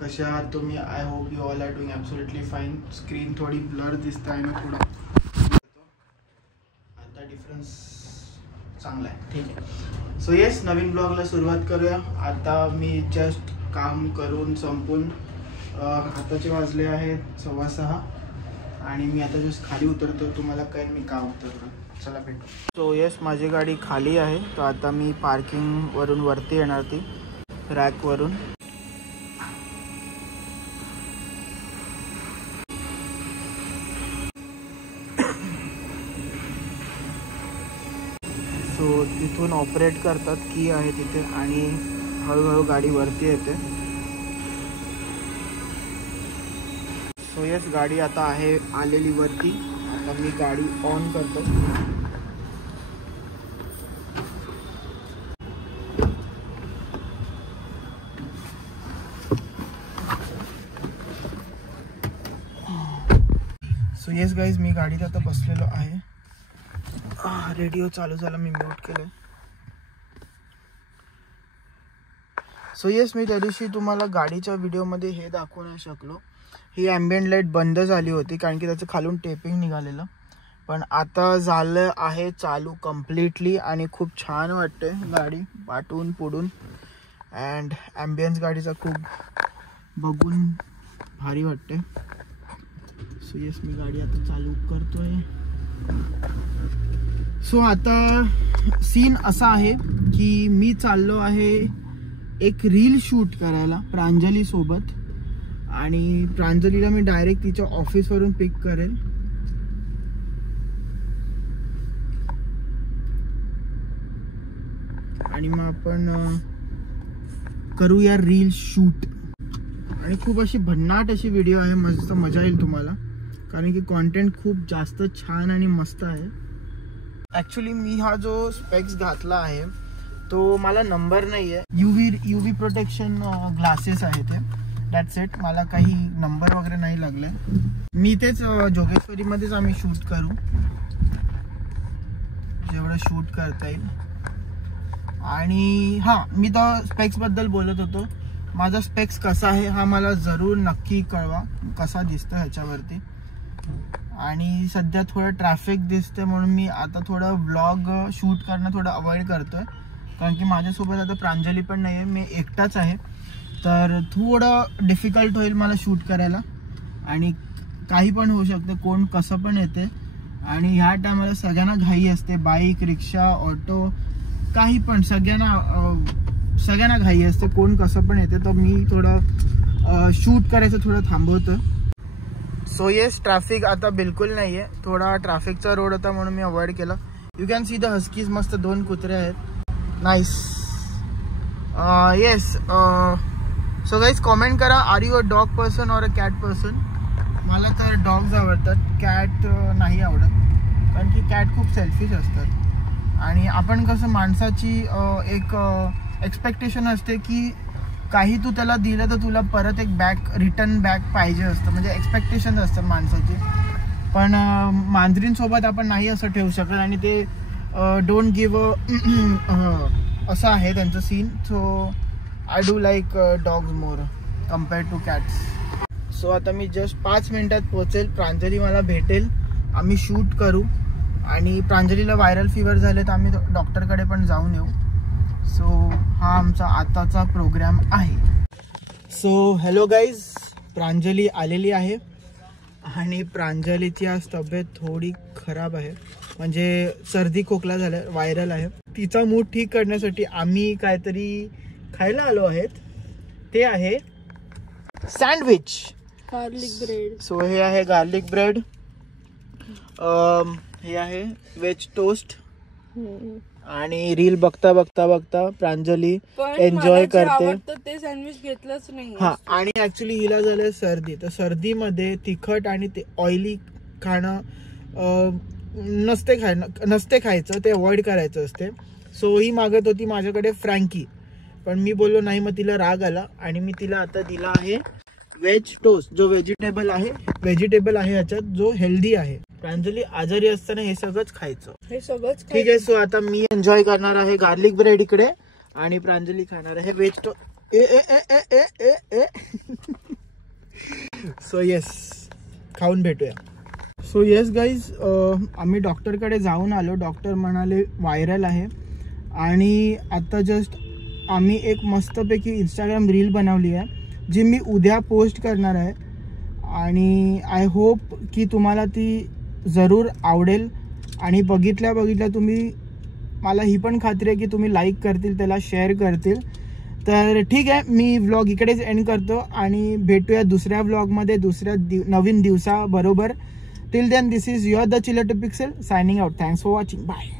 कसे आहात तुम्ही? I hope you all are doing absolutely fine. Screen थोडी ब्लर दिसत आहे ना, थोडा आता डिफरन्स चांगला आहे, ठीक आहे. सो येस, नवीन ब्लॉगला सुरुवात करूया. आता मी जस्ट काम करून संपून आताचे वाजले आहेत 6:15 आणि मी आता जस्ट खाली उतरतो. तुम्हाला काय मी का उतरतो, चला भेटू. सो येस, माझी गाडी खाली आहे. तर आता मी पार्किंगवरून वरती येणार, ती रॅकवरून. सो तिथून ऑपरेट करतात, की आहे तिथे, आणि हळूहळू गाडी वरती येते. सो येस, गाडी आता आहे आलेली वरती. आता मी गाडी ऑन करतो. सो येस गाईज, मी गाडीत आता बसलेलो आहे. रेडिओ चालू झाला, मी म्यूट केलं. सो येस, मी त्या दिवशी तुम्हाला गाडीच्या व्हिडिओमध्ये हे दाखवू नाही शकलो. ही ॲम्बियंट लाईट बंद झाली होती कारण की त्याचं खालून टेपिंग निघालेलं. पण आता झालं आहे चालू कम्प्लिटली आणि खूप छान वाटते गाडी पाठवून पुढून. अँड ॲम्बियन्स गाडीचा खूप बघून भारी वाटते. सो येस, मी गाडी आता चालू करतोय. सो आता सीन असा आहे की मी चाललो आहे एक रील शूट करायला प्रांजली सोबत. आणि प्रांजलीला मी डायरेक्ट तिच्या ऑफिसवरून पिक करेल. आणि मग आपण करूया रील शूट. आणि खूप अशी भन्नाट अशी व्हिडिओ आहे, मस्त मजा येईल तुम्हाला, कारण की कंटेंट खूप जास्त छान आणि मस्त आहे. ॲक्च्युली मी हा जो स्पेक्स घातला आहे तो मला नंबर नाही आहे. यूव्ही प्रोटेक्शन ग्लासेस आहे ते, दॅट्स इट. मला काही नंबर वगैरे नाही लागले. मी तेच जोगेश्वरीमध्येच आम्ही शूट करू, जेवढं शूट करता येईल. आणि हां, मी तर स्पेक्सबद्दल बोलत होतो. माझा स्पेक्स कसा आहे हा मला जरूर नक्की कळवा, कसा दिसतो ह्याच्यावरती. आणि सध्या थोडं ट्रॅफिक दिसते म्हणून मी आता थोडं व्लॉग शूट करणं थोडं अवॉइड करतोय, कारण की माझ्यासोबत आता प्रांजली पण नाही आहे, मी एकटाच आहे. तर थोडं डिफिकल्ट होईल मला शूट करायला. आणि काही पण होऊ शकते, कोण कसं पण येते. आणि ह्या टायमाला सगळ्यांना घाई असते, बाईक, रिक्षा, ऑटो, काही पण सगळ्यांना घाई असते, कोण कसं पण येते. तर मी थोडं शूट करायचं थोडं थांबवतो. सो येस, ट्रॅफिक आता बिलकुल नाही आहे. थोडा ट्रॅफिकचा रोड होता म्हणून मी अवॉइड केला. You can see the huskies, मस्त 2 कुत्रे आहेत, nice. Yes, so guys comment करा, are you a dog person or a cat person. मला तर डॉग्स आवडतात, कॅट नाही आवडत, कारण की कॅट खूप सेल्फिश असतात. आणि आपण कसं माणसाची एक एक्सपेक्टेशन असते की काही तू त्याला दिलं तर तुला परत एक रिटर्न बॅक पाहिजे असतं, म्हणजे एक्सपेक्टेशन असतात माणसाची. पण मांजरींसोबत आपण नाही असं ठेवू शकत. आणि ते डोंट गिव्ह असं आहे त्यांचं scene. So I do like dogs more compared to cats. So आता मी जस्ट 5 मिनिटात पोहोचेल. प्रांजली मला भेटेल, आम्ही शूट करू. आणि प्रांजलीला व्हायरल फीवर झाले तर आम्ही डॉक्टरकडे पण जाऊन येऊ. सो हा आमचा आताचा प्रोग्राम आहे. सो हॅलो गाईज, प्रांजली आलेली आहे. आणि प्रांजलीची आज तब्येत थोडी खराब आहे, म्हणजे सर्दी खोकला झाला, व्हायरल आहे. तिचा मूड ठीक करण्यासाठी आम्ही काहीतरी खायला आलो आहेत. ते आहे सँडविच, गार्लिक ब्रेड. सो हे आहे गार्लिक ब्रेड. हे आहे वेज टोस्ट. आणि रील बघता बघता प्रांजली एन्जॉय करते. ते सँडविच घेतलंच नाही. हा, आणि ऍक्च्युली हिला झालं सर्दी. तर सर्दीमध्ये तिखट आणि ते ऑइली खाणं नसते खायचं, ते अवॉइड करायचं असते. सो ही मागत होती माझ्याकडे फ्रँकी, पण मी बोललो नाही. मग तिला राग आला आणि मी तिला आता दिला आहे वेज टोस्ट, जो व्हेजिटेबल आहे ह्याच्यात, जो हेल्दी आहे. प्रांजली आजारी असताना हे सगळंच खायचं, ठीक आहे. सो आता मी एन्जॉय करणार आहे गार्लिक ब्रेड इकडे, आणि प्रांजली खाणार आहे वेज टोस्ट. सो येस, खाऊन भेटूया. सो येस गाईज, आम्ही डॉक्टरकडे जाऊन आलो. डॉक्टर म्हणाले व्हायरल आहे. आणि आता जस्ट आम्ही एक मस्तपैकी इंस्टाग्राम रील बनवली आहे जी मी उद्या पोस्ट करणार आहे. आणि आय होप की तुम्हाला ती जरूर आवडेल. आणि बघितल्या तुम्ही, मला ही पण खात्री आहे की तुम्ही लाईक करतील, त्याला शेअर करतील. तर ठीक आहे, मी व्लॉग इकडेच एंड करतो आणि भेटूया दुसऱ्या व्लॉगमध्ये दुसऱ्या नवीन दिवसाबरोबर. Till then, this is your the chiller two pixel signing out. Thanks for watching. Bye.